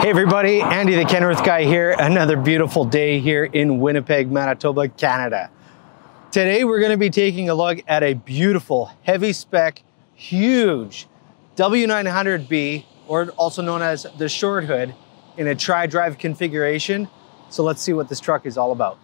Hey everybody, Andy the Kenworth Guy here. Another beautiful day here in Winnipeg, Manitoba, Canada. Today we're going to be taking a look at a beautiful, heavy spec, huge W900B, or also known as the short hood, in a tri-drive configuration. So let's see what this truck is all about.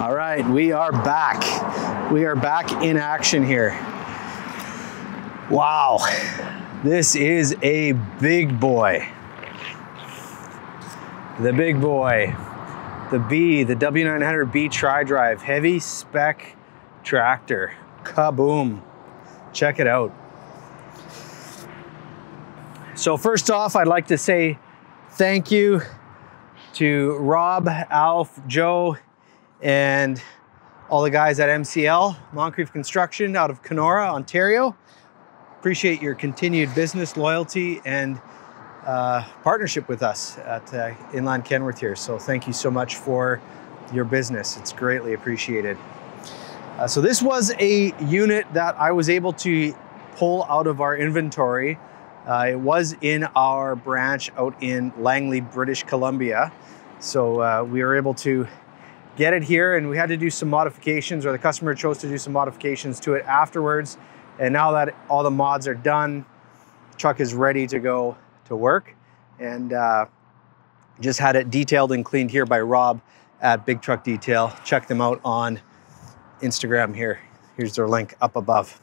All right, we are back. We are back in action here. Wow, this is a big boy. The big boy, the W900B tri-drive, heavy spec tractor. Kaboom, check it out. So first off, I'd like to say thank you to Rob, Alf, Joe, and all the guys at MCL, Moncrief Construction out of Kenora, Ontario. Appreciate your continued business loyalty and partnership with us at Inland Kenworth here. So thank you so much for your business. It's greatly appreciated. So this was a unit that I was able to pull out of our inventory. It was in our branch out in Langley, British Columbia. So we were able to get it here, and we had to do some modifications, or the customer chose to do some modifications to it afterwards. And now that all the mods are done, the truck is ready to go to work. And just had it detailed and cleaned here by Rob at Big Truck Detail. Check them out on Instagram here. Here's their link up above.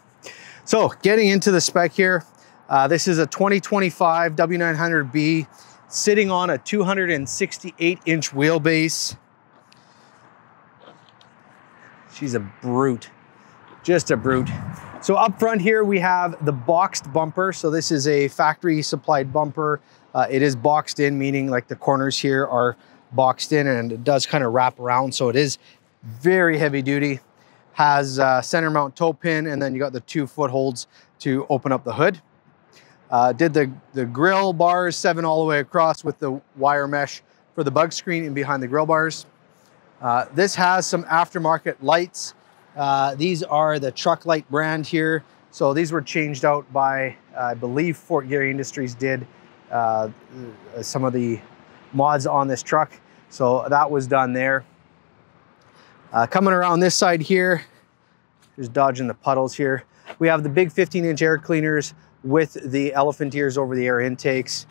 So getting into the spec here, this is a 2025 W900B sitting on a 268-inch wheelbase. She's a brute, just a brute. So up front here, we have the boxed bumper. So this is a factory supplied bumper. It is boxed in, meaning like the corners here are boxed in, and it does kind of wrap around. So it is very heavy duty. Has center mount toe pin, and then you got the 2 footholds to open up the hood. Did the grill bars 7 all the way across with the wire mesh for the bug screen in behind the grill bars. This has some aftermarket lights. These are the Truck Light brand here. So these were changed out by, I believe Fort Garry Industries did some of the mods on this truck. So that was done there. Coming around this side here, just dodging the puddles here. We have the big 15-inch air cleaners with the elephant ears over the air intakes.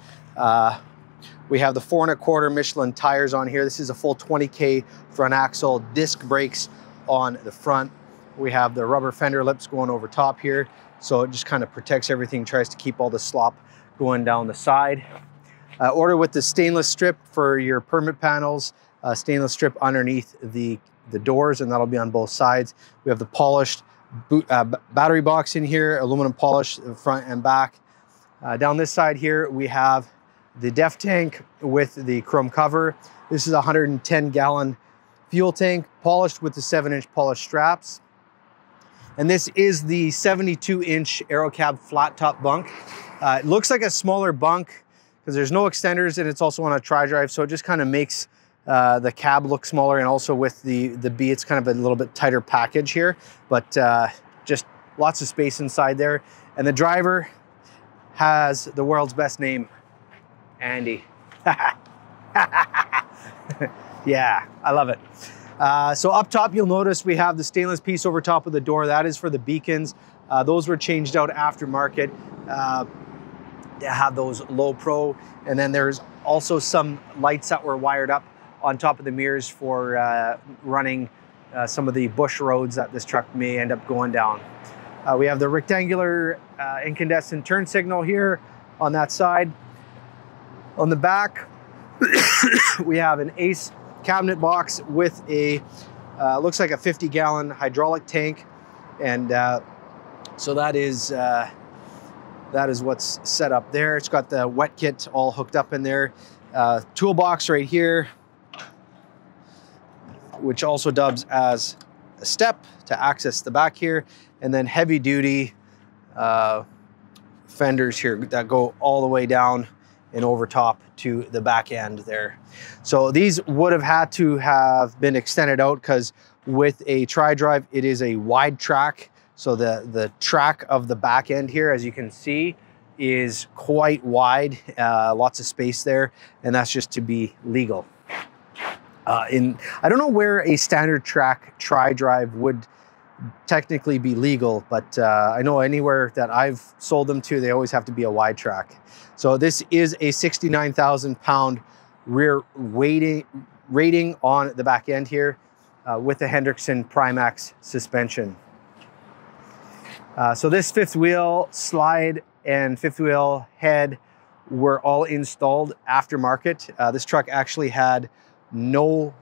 We have the 4 1/4 Michelin tires on here. This is a full 20K front axle, disc brakes on the front. We have the rubber fender lips going over top here. So it just kind of protects everything, tries to keep all the slop going down the side. Order with the stainless strip for your permit panels, stainless strip underneath the doors, and that'll be on both sides. We have the polished battery box in here, aluminum polish front and back. Down this side here, we have the DEF tank with the chrome cover. This is a 110-gallon fuel tank, polished with the 7-inch polished straps. And this is the 72-inch Aerocab flat top bunk. It looks like a smaller bunk because there's no extenders, and it's also on a tri-drive, so it just kind of makes the cab look smaller, and also with the B, it's kind of a little bit tighter package here, but just lots of space inside there. And the driver has the world's best name, Andy. Yeah, I love it. So up top, you'll notice we have the stainless piece over top of the door. That is for the beacons. Those were changed out aftermarket. They have those low pro. And then there's also some lights that were wired up on top of the mirrors for running some of the bush roads that this truck may end up going down. We have the rectangular incandescent turn signal here on that side. On the back, we have an Ace cabinet box with a, looks like a 50-gallon hydraulic tank. And so that is what's set up there. It's got the wet kit all hooked up in there. Toolbox right here, which also dubs as a step to access the back here. And then heavy duty fenders here that go all the way down and over top to the back end there. So these would have had to have been extended out because with a tri-drive, it is a wide track. So the track of the back end here, as you can see, is quite wide, lots of space there, and that's just to be legal. I don't know where a standard track tri-drive would technically be legal, but I know anywhere that I've sold them to, they always have to be a wide track. So this is a 69,000 pound rear rating on the back end here with the Hendrickson Primax suspension. So this fifth wheel slide and fifth wheel head were all installed aftermarket. This truck actually had no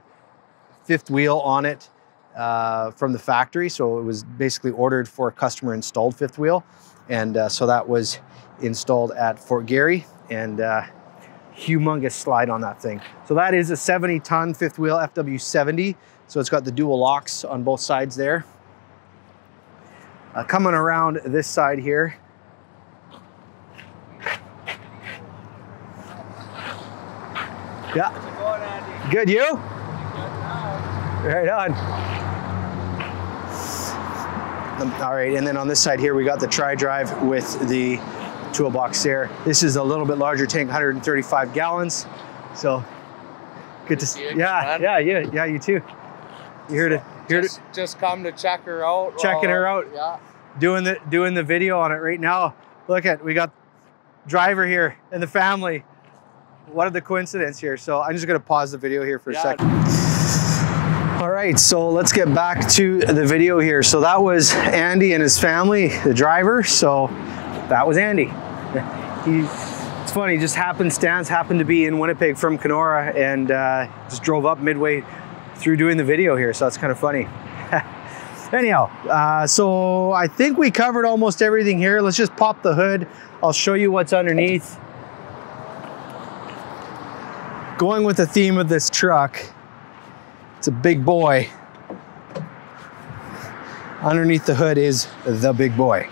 fifth wheel on it from the factory. So it was basically ordered for a customer installed fifth wheel. And so that was installed at Fort Garry, and humongous slide on that thing. So that is a 70-ton fifth wheel FW70. So it's got the dual locks on both sides there. Coming around this side here. Yeah. Good, you? Right on. All right, and then on this side here, we got the tri-drive with the toolbox there. This is a little bit larger tank, 135 gallons. So good to see. Yeah, you too. You here to just come to check her out. Checking her out. Yeah. Doing the video on it right now. Look at, we got driver here and the family. What a coincidence here. So I'm just gonna pause the video here for a second. All right, so let's get back to the video here. So that was Andy and his family, the driver. So that was Andy. It's funny, just happenstance, happened to be in Winnipeg from Kenora and just drove up midway through doing the video here. So that's kind of funny. Anyhow, so I think we covered almost everything here. Let's just pop the hood. I'll show you what's underneath. Going with the theme of this truck, it's a big boy. Underneath the hood is the big boy.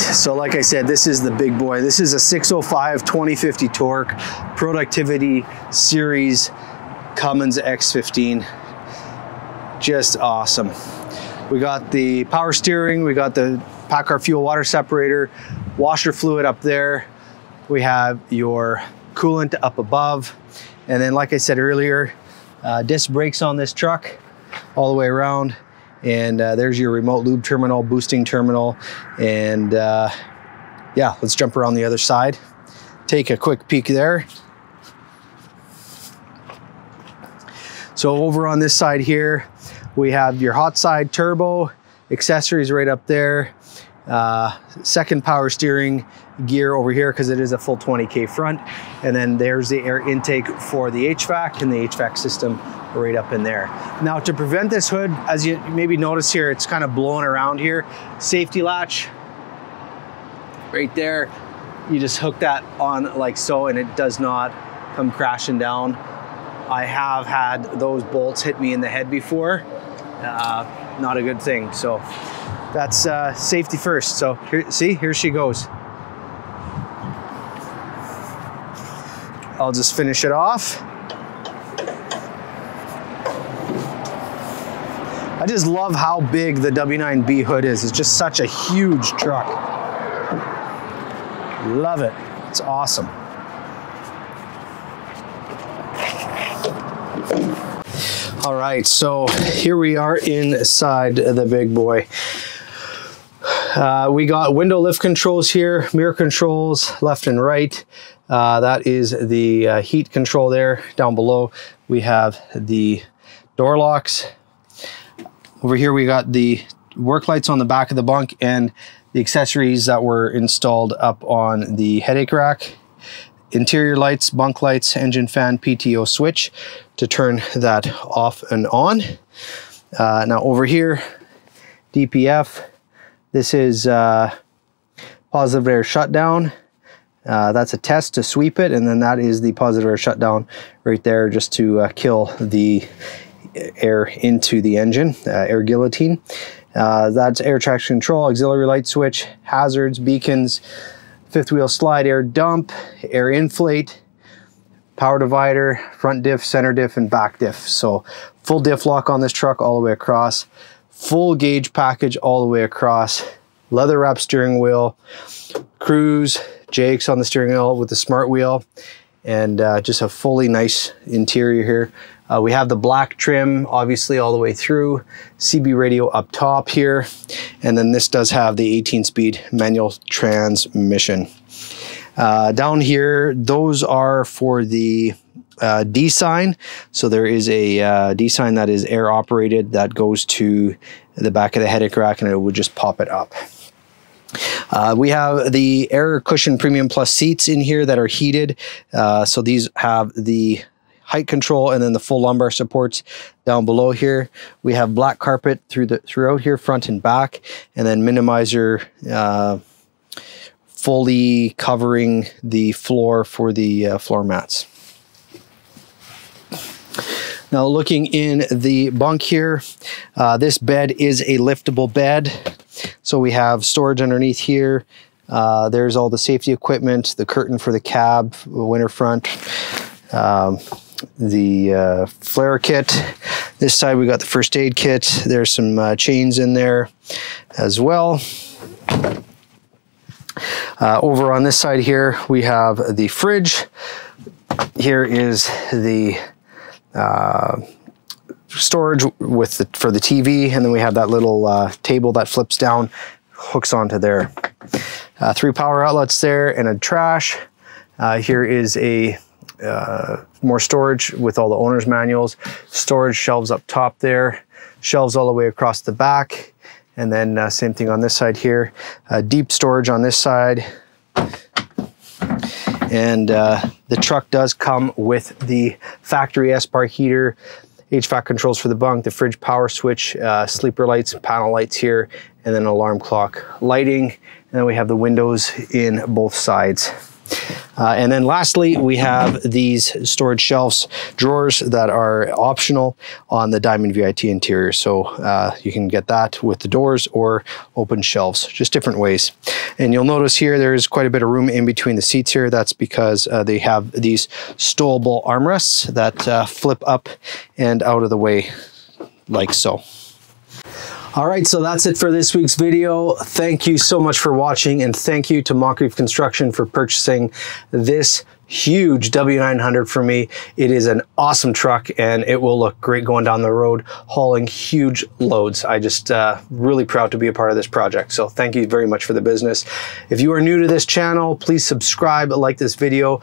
So like I said, this is the big boy. This is a 605 2050 torque productivity series Cummins X15. Just awesome. We got the power steering, we got the PACCAR fuel water separator, washer fluid up there. We have your coolant up above. And then like I said earlier, disc brakes on this truck all the way around. And there's your remote lube terminal, boosting terminal. And yeah, let's jump around the other side. Take a quick peek there. So over on this side here, we have your hot side turbo, accessories right up there. Second power steering gear over here because it is a full 20K front. And then there's the air intake for the HVAC and the HVAC system right up in there. Now to prevent this hood, as you maybe notice here, it's kind of blowing around here. Safety latch right there. You just hook that on like so and it does not come crashing down. I have had those bolts hit me in the head before. Not a good thing. So that's safety first. So here, see, here she goes. I'll just finish it off. I just love how big the W9B hood is. It's just such a huge truck. Love it. It's awesome. All right, so here we are inside the big boy. We got window lift controls here, mirror controls left and right. That is the heat control there. Down below, we have the door locks. Over here, we got the work lights on the back of the bunk and the accessories that were installed up on the headache rack. Interior lights, bunk lights, engine fan, PTO switch to turn that off and on. Now over here, DPF. This is positive air shutdown. That's a test to sweep it, and then that is the positive air shutdown right there, just to kill the air into the engine, air guillotine. That's air traction control, auxiliary light switch, hazards, beacons, fifth wheel slide, air dump, air inflate, power divider, front diff, center diff, and back diff. So full diff lock on this truck all the way across, full gauge package all the way across, leather wrap steering wheel, cruise, Jakes on the steering wheel with the smart wheel, and just a fully nice interior here. We have the black trim, obviously, all the way through. CB radio up top here. And then this does have the 18-speed manual transmission. Down here, those are for the D sign. So there is a D sign that is air operated that goes to the back of the headache rack, and it would just pop it up. We have the Air Cushion Premium Plus seats in here that are heated. So these have the height control and then the full lumbar supports down below here. We have black carpet throughout here, front and back, and then minimizer fully covering the floor for the floor mats. Now looking in the bunk here, this bed is a liftable bed. So we have storage underneath here. There's all the safety equipment, the curtain for the cab, winter front, the flare kit. This side we got the first aid kit. There's some chains in there as well. Over on this side here we have the fridge. Here is the storage for the TV, and then we have that little table that flips down, hooks onto there. 3 power outlets there and a trash. Here is a more storage with all the owner's manuals. Storage shelves up top there, shelves all the way across the back, and then same thing on this side here. Deep storage on this side. And the truck does come with the factory S-bar heater, HVAC controls for the bunk, the fridge power switch, sleeper lights, panel lights here, and then alarm clock lighting. And then we have the windows in both sides. And then lastly, we have these storage shelves, drawers that are optional on the Diamond VIT interior. So you can get that with the doors or open shelves, just different ways. And you'll notice here, there's quite a bit of room in between the seats here. That's because they have these stowable armrests that flip up and out of the way like so. All right, so that's it for this week's video. Thank you so much for watching, and thank you to Moncrief Construction for purchasing this huge W900 for me. It is an awesome truck, and it will look great going down the road, hauling huge loads. I just really proud to be a part of this project. So thank you very much for the business. If you are new to this channel, please subscribe, like this video.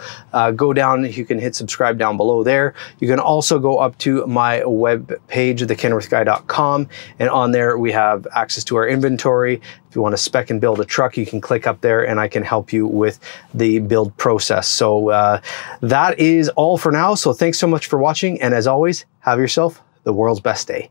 Go down, you can hit subscribe down below there. You can also go up to my web page, thekenworthguy.com, and on there we have access to our inventory. If you want to spec and build a truck, you can click up there and I can help you with the build process. So that is all for now. So thanks so much for watching. And as always, have yourself the world's best day.